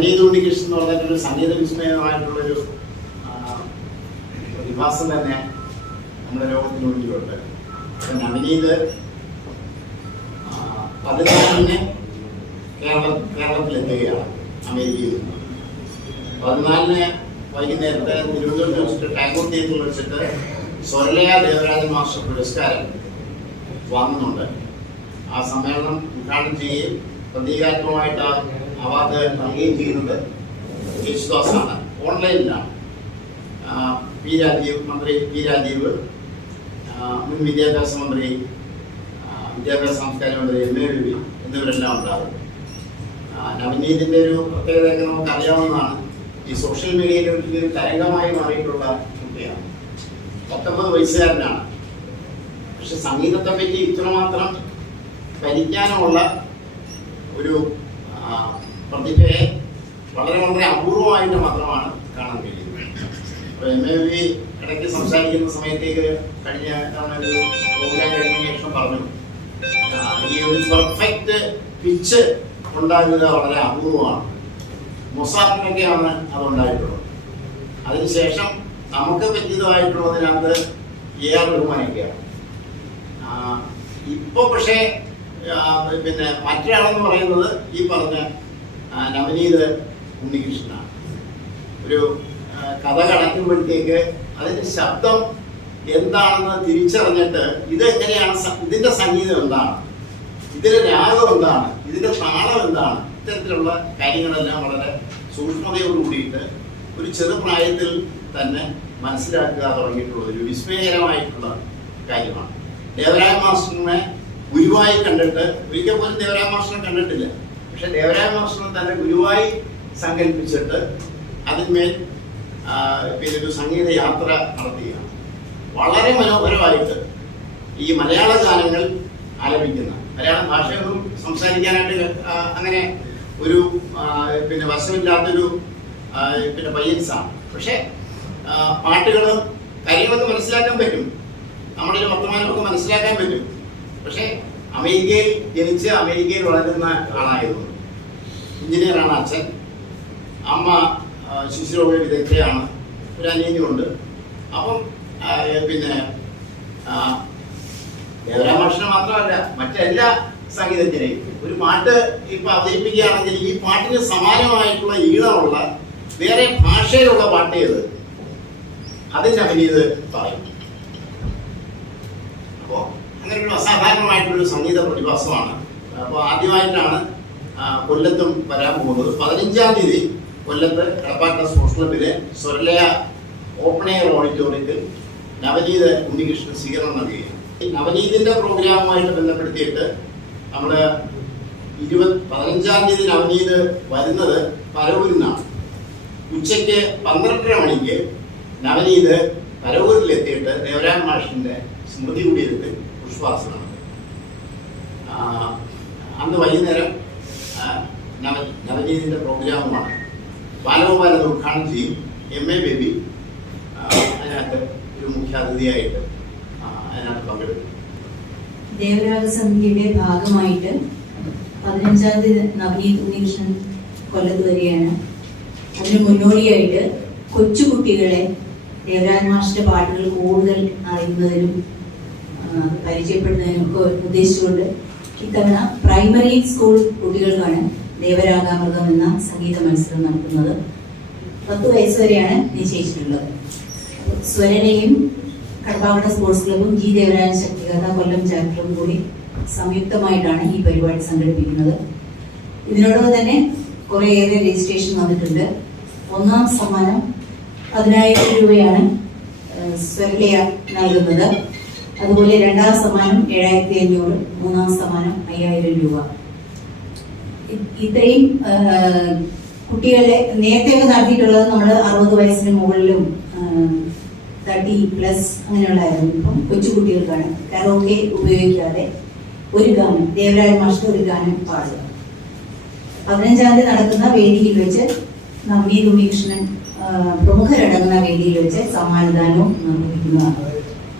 നവനീത് ഉണ്ണികൃഷ്ണൻ എന്ന് പറഞ്ഞിട്ടൊരു സംഗീത വിസ്മയമായിട്ടുള്ളൊരു പ്രതിഭാസം തന്നെ നമ്മുടെ ലോകത്തിന് വേണ്ടിയുണ്ട് നവനീത് പതിനാലിന് കേരള കേരളത്തിലെത്തുകയാണ് അമേരിക്കയിൽ നിന്ന്. പതിനാലിന് വൈകുന്നേരത്തെ തിരുവനന്തപുരത്ത് വെച്ചിട്ട് ടാഗോർ തിയേറ്ററിൽ വെച്ചിട്ട് സ്വർലയ ദേവരാജൻ മാസ്റ്റർ പുരസ്കാരം വാങ്ങുന്നുണ്ട്. ആ സമ്മേളനം ഉദ്ഘാടനം ചെയ്യുകയും പ്രതീകാത്മകമായിട്ട് അവാർഡ് നൽകുകയും ചെയ്യുന്നത് യേശുദാസാണ് ഓൺലൈനിലാണ്. പി രാജീവ് മന്ത്രി പി രാജീവ് മുൻ വിദ്യാഭ്യാസ മന്ത്രി വിദ്യാഭ്യാസ സാംസ്കാരിക മന്ത്രി എം എ രവി എന്നിവരെല്ലാം ഉണ്ടാകും. നവനീതിന്റെ ഒരു പ്രത്യേകതയൊക്കെ നമുക്ക് അറിയാവുന്നതാണ് ഈ സോഷ്യൽ മീഡിയയിൽ ഒരു തരംഗമായി മാറിയിട്ടുള്ള കുട്ടിയാണ് പത്തൊമ്പത് വയസ്സുകാരനാണ്. പക്ഷെ സംഗീതത്തെ പറ്റി ഇത്രമാത്രം പരിജ്ഞാനമുള്ള ഒരു പ്രതിഭയെ വളരെ വളരെ അപൂർവമായിട്ട് മാത്രമാണ് കാണാൻ കഴിയുന്നത്. അപ്പോൾ എം എ വി ഇടയ്ക്ക് സംസാരിക്കുന്ന സമയത്തേക്ക് കഴിഞ്ഞ തവണ ഒരു പ്രോഗ്രാം കഴിഞ്ഞ ശേഷം പറഞ്ഞു. ഈ ഒരു പെർഫെക്റ്റ് പിച്ച് ഉണ്ടാകുക വളരെ അപൂർവമാണ്. മൊസാറിനൊക്കെയാണ് അതുണ്ടായിട്ടുള്ളത് അതിനുശേഷം നമുക്ക് പറ്റിയതായിട്ടുള്ളതിനകത്ത് എ ആർ റഹ്മാനൊക്കെയാണ് ഇപ്പൊ പക്ഷേ പിന്നെ മറ്റൊരാളെന്ന് പറയുന്നത് ഈ പറഞ്ഞ നവനീത് ഉണ്ണികൃഷ്ണനാണ്. ഒരു കഥ കടക്കുമ്പോഴത്തേക്ക് അതിന്റെ ശബ്ദം എന്താണെന്ന് തിരിച്ചറിഞ്ഞിട്ട് ഇത് എങ്ങനെയാണ് ഇതിന്റെ സംഗീതം എന്താണ്? ഇതിന്റെ രാഗം എന്താണ്? ഇതിന്റെ താളം എന്താണ്? ഇത്തരത്തിലുള്ള കാര്യങ്ങളെല്ലാം വളരെ സൂക്ഷ്മതയോട് കൂടിയിട്ട് ഒരു ചെറുപ്രായത്തിൽ തന്നെ മനസ്സിലാക്കുക തുടങ്ങിയിട്ടുള്ള ഒരു വിസ്മയകരമായിട്ടുള്ള കാര്യമാണ്. ദേവരായ മാസ്റ്ററിനെ ഗുരുവായി കണ്ടിട്ട് ഒരിക്കൽ പോലും ദേവരായ മാസ്റ്ററിനെ കണ്ടിട്ടില്ല. പക്ഷെ ദേവരാമകൃഷ്ണൻ തന്നെ ഗുരുവായി സങ്കല്പിച്ചിട്ട് അതിന്മേൽ പിന്നെ ഒരു സംഗീത യാത്ര നടത്തുകയാണ് വളരെ മനോഹരമായിട്ട് ഈ മലയാള ഗാനങ്ങൾ ആലപിക്കുന്ന മലയാള ഭാഷയൊന്നും സംസാരിക്കാനായിട്ട് അങ്ങനെ ഒരു പിന്നെ വശമില്ലാത്തൊരു പിന്നെ പയ്യൻസാണ്. പക്ഷേ പാട്ടുകൾ കാര്യങ്ങളൊക്കെ മനസ്സിലാക്കാൻ പറ്റും. നമ്മുടെ ഒരു വർത്തമാനമൊക്കെ മനസ്സിലാക്കാൻ പറ്റും. പക്ഷേ അമേരിക്കയിൽ ജനിച്ച് അമേരിക്കയിൽ വളരുന്ന ആളായിരുന്നു. എഞ്ചിനീയറാണ് അച്ഛൻ. അമ്മ ശിശുരോഗ വിദഗ്ധയാണ്. ഒരു അനിയനുമുണ്ട്. അപ്പം പിന്നെ ഭക്ഷണം മാത്രമല്ല മറ്റെല്ലാ സംഗീതജ്ഞരെയും. ഒരു പാട്ട് ഇപ്പം അവതരിപ്പിക്കുകയാണെങ്കിൽ ഈ പാട്ടിന് സമാനമായിട്ടുള്ള ഈണമുള്ള വേറെ ഭാഷയിലുള്ള പാട്ട് ഏത്? അതിന്റെ അഭിനീത് പറയും. അപ്പോൾ അങ്ങനെയുള്ള അസാധാരണമായിട്ടുള്ളൊരു അസാധാരണമായിട്ടുള്ള സംഗീത പ്രതിഭാസമാണ്. അപ്പോൾ ആദ്യമായിട്ടാണ് കൊല്ലത്തും വരാൻ പോകുന്നത്. പതിനഞ്ചാം തീയതി കൊല്ലത്ത് എടപ്പാട്ട സ്പോർട്സ് ക്ലബിലെ സ്വരലയ ഓപ്പൺ എയർ ഓഡിറ്റോറിയത്തിൽ നവനീത് ഉണ്ണികൃഷ്ണൻ സ്വീകരണം നൽകുകയാണ്. ഈ നവനീതിന്റെ പ്രോഗ്രാമുമായിട്ട് ബന്ധപ്പെടുത്തിയിട്ട് നമ്മൾ ഇരുപത് പതിനഞ്ചാം തീയതി നവനീത് വരുന്നത് പരവൂരിൽ നിന്നാണ്. ഉച്ചയ്ക്ക് പന്ത്രണ്ടര മണിക്ക് നവനീത് പരവൂരിലെത്തിയിട്ട് ദേവരാം മാഷിന്റെ സ്മൃതി കൂടിയിരുത്ത് പുഷ്പാസനം അന്ന് വൈകുന്നേരം ആ, നവ നവനീതിന്റെ പ്രോഗ്രാമുമാണ് ബാലഗോപാലൻ ഉദ്ഘാടനം ചെയ്യും. എം എ ബേബി അതിനകത്ത് ഒരു മുഖ്യാതിഥിയായിട്ട് അതിനകത്ത് പങ്കെടുക്കും. ദേവരാജ സന്ധ്യയുടെ ഭാഗമായിട്ട് പതിനഞ്ചാം തീയതി നവനീത് ഉണ്ണികൃഷ്ണൻ കൊല്ലത്ത് വരികയാണ്. അതിന് മുന്നോടിയായിട്ട് കൊച്ചുകുട്ടികളെ ദേവരാജ മാഷിന്റെ പാട്ടുകൾ കൂടുതൽ അറിയുന്നതിനും പരിചയപ്പെടുന്നതിനും ഒക്കെ ഉദ്ദേശിച്ചുകൊണ്ട് ഇത്തവണ പ്രൈമറി സ്കൂൾ കുട്ടികൾക്കാണ് ദേവരാഗാമൃതം എന്ന സംഗീത മത്സരം നടത്തുന്നത്. പത്ത് വയസ്സ് വരെയാണ് നിശ്ചയിച്ചിട്ടുള്ളത് സ്വരനയും കടപ്പാവട്ട സ്പോർട്സ് ക്ലബും ജി ദേവരാജൻ ശക്തികഥ കൊല്ലം ചാപ്റ്ററും കൂടി സംയുക്തമായിട്ടാണ് ഈ പരിപാടി സംഘടിപ്പിക്കുന്നത്. ഇതിനോടൊപ്പം തന്നെ കുറേയേറെ രജിസ്ട്രേഷൻ വന്നിട്ടുണ്ട്. ഒന്നാം സമ്മാനം പതിനായിരം രൂപയാണ് സ്വരലയ നൽകുന്നത്. അതുപോലെ രണ്ടാം സമ്മാനം ഏഴായിരത്തി അഞ്ഞൂറ് മൂന്നാം സമ്മാനം അയ്യായിരം രൂപ. ഇത്രയും കുട്ടികളെ നേരത്തെയൊക്കെ നടത്തിയിട്ടുള്ളത് നമ്മൾ അറുപത് വയസ്സിന് മുകളിലും തേർട്ടി പ്ലസ് അങ്ങനെയുള്ളതായിരുന്നു ഇപ്പം കൊച്ചുകുട്ടികൾക്കാണ് കരോക്കെ ഉപയോഗിക്കാതെ ഒരു ഗാനം ദേവരായ മാഷ്ട ഒരു ഗാനം പാടുക. പതിനഞ്ചാം തീയതി നടക്കുന്ന വേദിയിൽ വെച്ച് നവനീത് ഉണ്ണികൃഷ്ണൻ പ്രമുഖരടങ്ങുന്ന വേദിയിൽ വെച്ച് സമ്മാനദാനവും നിർവഹിക്കുന്നതാണ്.